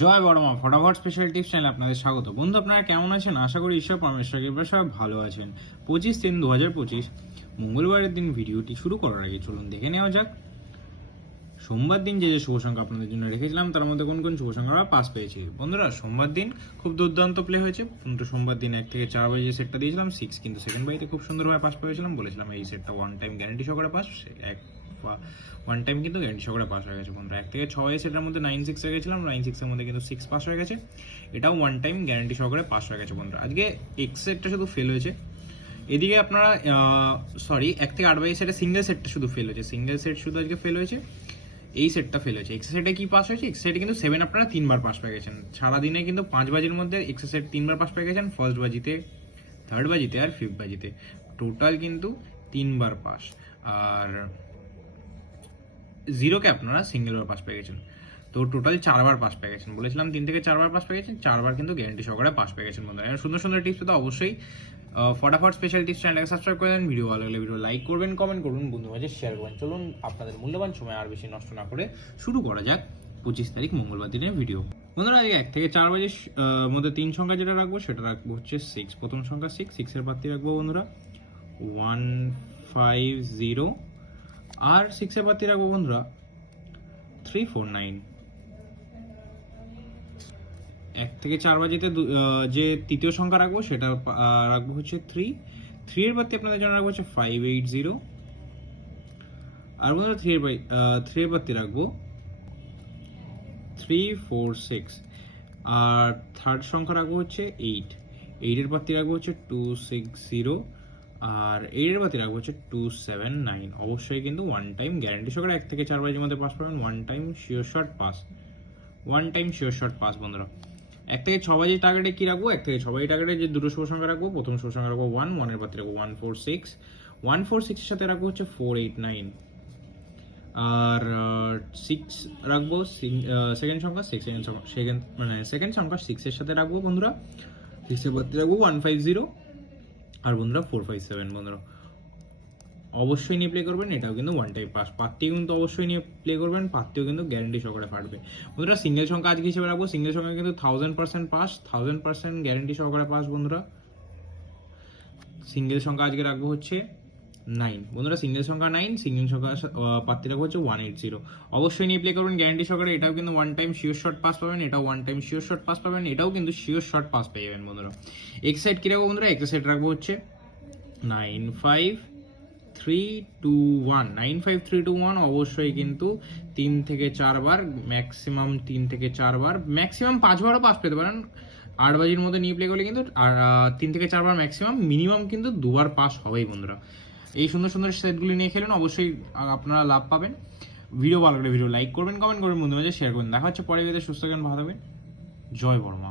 জয় বড়মা ফটাফট special tips চ্যানেলে আপনাদের স্বাগত। বন্ধু, আপনারা কেমন আছেন? আশা করি ঈশ্বর পরমেশ্বরের কৃপায় সবাই ভালো আছেন। 25/3/2025 মঙ্গলবারের দিন ভিডিওটি শুরু করার আগে চলুন দেখে নেওয়া যাক সোমবার দিন যে শুভ সংখ্যা আপনাদের জন্য রেখেছিলাম তার মধ্যে কোন কোন শুভ সংখ্যা পাস পেয়েছি। বন্ধুরা, সোমবার দিন খুব দুর্দান্ত প্লে হয়েছে, কিন্তু সোমবার দিন 1 থেকে 4 বাজে যে সেটটা দিয়েছিলাম 6, কিন্তু সেকেন্ড বাইতে খুব সুন্দরভাবে পাস পেয়েছিলাম। বলেছিলাম এই সেটটা ওয়ান টাইম গ্যারান্টি সহকারে পাস, ওয়ান টাইম কিন্তু গ্যারান্টি সহকারে পাস হয়ে গেছে। বন্ধুরা, 1 থেকে 6 সেটার মধ্যে 9-6 রেখেছিলাম, 9-6 এর মধ্যে কিন্তু 6 পাস হয়ে গেছে। এটাও ওয়ান টাইম গ্যারান্টি সহকারে পাস হয়ে গেছে। বন্ধুরা, আজকে এক্স সেটটা শুধু ফেল হয়েছে। এদিকে আপনারা 1 থেকে 8 বাজে সেটা সিঙ্গেল সেটটা শুধু ফেল হয়েছে, সিঙ্গেল সেট শুধু আজকে ফেল হয়েছে। এই সেটটা ফেল হয়েছে। এক্স সেটে কি পাস হয়েছে? এক্স সেটে কিন্তু 7 আপনারা 3 বার পাস পেয়ে গেছেন। সারাদিনে কিন্তু 5 বাজির মধ্যে এক্স সেট 3 বার পাস পেয়ে গেছেন, ফার্স্ট বাজিতে, থার্ড বাজিতে আর ফিফথ বাজিতে। টোটাল কিন্তু 3 বার পাস। আর জিরোকে আপনারা সিঙ্গেল বার পাস পেয়ে গেছেন, তো টোটাল 4 বার পাস পেয়ে গেছেন। বলেছিলাম 3 থেকে 4 বার পাস পেয়ে গেছেন, 4 বার কিন্তু গ্যারান্টি সহকারে পাস পেয়ে গেছেন। বন্ধুরা, সুন্দর সুন্দর টিপস তো অবশ্যই ফটাফট স্পেশাল টিপস চ্যানেলটাকে সাবস্ক্রাইব করে দেন। ভিডিও ভালো লাগলে ভিডিও লাইক করবেন, কমেন্ট করবেন, বন্ধু মাঝে শেয়ার করবেন। চলুন আপনাদের মূল্যবান সময় আর বেশি নষ্ট না করে শুরু করা যাক 25 তারিখ মঙ্গলবার দিনের ভিডিও। বন্ধুরা, আজকে 1 থেকে 4 বাজে মধ্যে 3 সংখ্যা যেটা রাখবো সেটা রাখবো হচ্ছে 6। প্রথম সংখ্যা 6 এর প্রার্থী রাখবো বন্ধুরা 150, আর 6 এর প্রার্থী রাখবো বন্ধুরা 349। 1 থেকে 4 বাজেতে যে তৃতীয় সংখ্যা রাখবো সেটা রাখবো হচ্ছে 3 এর প্রার্থী আপনাদের জন্য রাখবো হচ্ছে 580। আর বন্ধুরা 3 এর প্রার্থী রাখবো 346। আর থার্ড সংখ্যা রাখবো হচ্ছে 8 এর প্রার্থী রাখবো হচ্ছে 260। আর 8 এর প্রার্থী রাখবো হচ্ছে 279। অবশ্যই কিন্তু ওয়ান টাইম গ্যারান্টি সহকারে 1 থেকে 4 বাজের মধ্যে পাস পাবেন। One time sure shot pass, one time sure shot pass. বন্ধুরা, 1 থেকে 6 বাজে টার্গেটে কি রাখবো? 1 থেকে 6 বাজে টার্গেটে যে দুটো শুভ সংখ্যা রাখবো, প্রথম শুভ সংখ্যা রাখবো 1 এর পাত্রে রাখবো 146, 146 এর সাথে রাখবো হচ্ছে 489। আর 6 রাখবো সেকেন্ড সংখ্যা 6, সেকেন্ড সংখ্যা 6 এর সাথে রাখবো বন্ধুরা 6 এর পাত্রে রাখবো 150। আর বন্ধুরা 457। বন্ধুরা, অবশ্যই নিয়ে প্লে করবেন, এটাও কিন্তু ওয়ান টাইম পাস। পাত্তি কিন্তু অবশ্যই নিয়ে প্লে করবেন, পাত্তিও কিন্তু গ্যারান্টি সহকারে ফাটবে। বন্ধুরা, সিঙ্গেল সংখ্যা আজকে হিসেবে রাখবো, সিঙ্গেল সংখ্যা কিন্তু 1000% পাস, 1000% গ্যারান্টি সহকারে পাস। বন্ধুরা, সিঙ্গেল সংখ্যা আজকে রাখবো হচ্ছে 9। বন্ধুরা, সিঙ্গেল সংখ্যা 9, সিঙ্গেল সংখ্যা পাত্তি রাখবো হচ্ছে 180। অবশ্যই নিয়ে প্লে করবেন গ্যারান্টি সহকারে, এটাও কিন্তু one time sure shot pass পাবেন, এটাও one time sure shot pass পাবেন, এটাও কিন্তু শিওর শট পাস পেয়ে যাবেন। বন্ধুরা, এক্স সাইড কি রাখবো? বন্ধুরা, এক্স সাইড রাখবো হচ্ছে 95,321। অবশ্যই কিন্তু 3 থেকে 4 বার, ম্যাক্সিমাম 3 থেকে 4 বার, ম্যাক্সিমাম 5 বারও পাস পেতে পারেন। 8 বাজির মধ্যে নিয়ে প্লে করলে কিন্তু আর 3 থেকে 4 বার ম্যাক্সিমাম, মিনিমাম কিন্তু 2 বার পাস হবেই। বন্ধুরা, এই সুন্দর সুন্দর সেটগুলি নিয়ে খেলুন, অবশ্যই আপনারা লাভ পাবেন। ভিডিও ভালো লাগলে ভিডিও লাইক করবেন, কমেন্ট করবেন, বন্ধু মাঝে শেয়ার করবেন। দেখা হচ্ছে পরে ভিডিওতে। সুস্থ থাকবেন, ভালো থাকবেন। জয় বর্মা।